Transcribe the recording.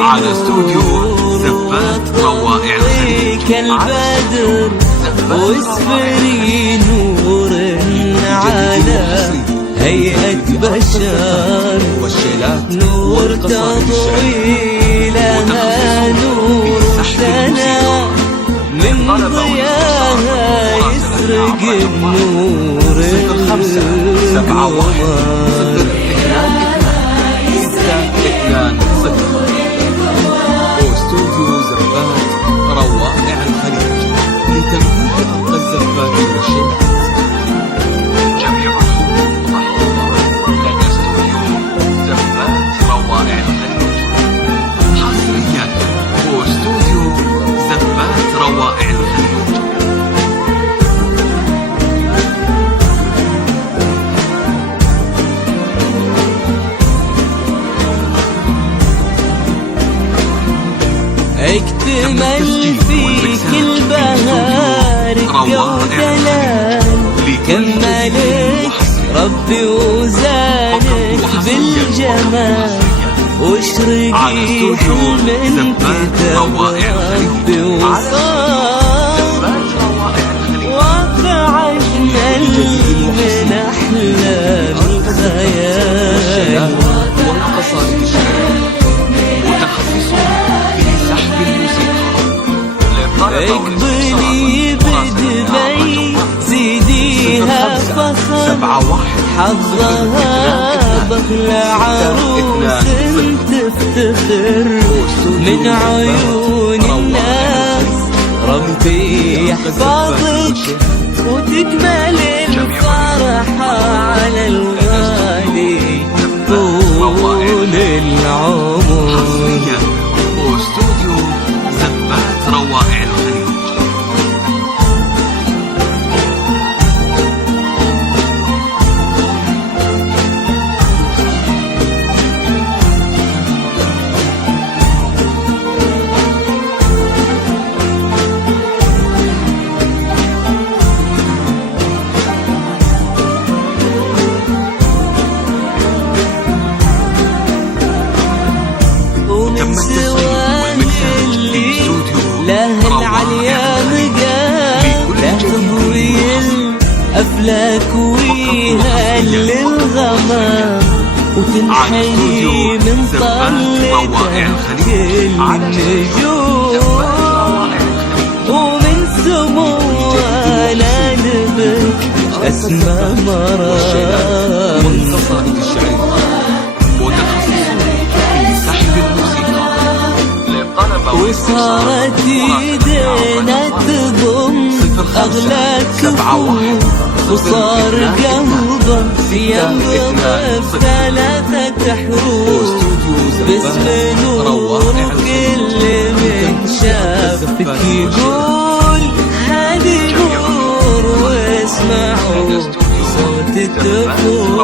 على استوديو زفات روائع الخليج كالبدر واسفري نور على هيئة بشر نور تضوي لها نور سنة من ضياها يسرق النور استوديو زفات روائع الخليج لتمويل أرقى الزفات والشيلات. جميع الحقوق محفوظة لدى استوديو زفات روائع الخليج حصريا. واستوديو زفات روائع الخليج اكتمل فيك البهار ودلال كملك ربي وزانك بالجمال واشرقي حلم كتاب ربي وصال وفعلنا من احلام الخيال والقصائد الشعرية اقبلي بدبي زيديها فخر حظها بغلى عروس تفتخر من عيون الناس ربي يحفظك وتكمل الفرحة على الغالي طول العمر. واستوديو زفات روائع الخليج. ومن سواه اللي له العليا مقام لا تضوي الأفلاك ويهل الغمام وتنحني من طلتها كل النجوم ومن سموها لانبك أسمى مرام. وصارت يدينا تضم أغلى كفوف وصار قلبه ينبض بثلاثة حروف باسم نور كل من شافك يقول هذه نور واسمعوا صوت الدفوف.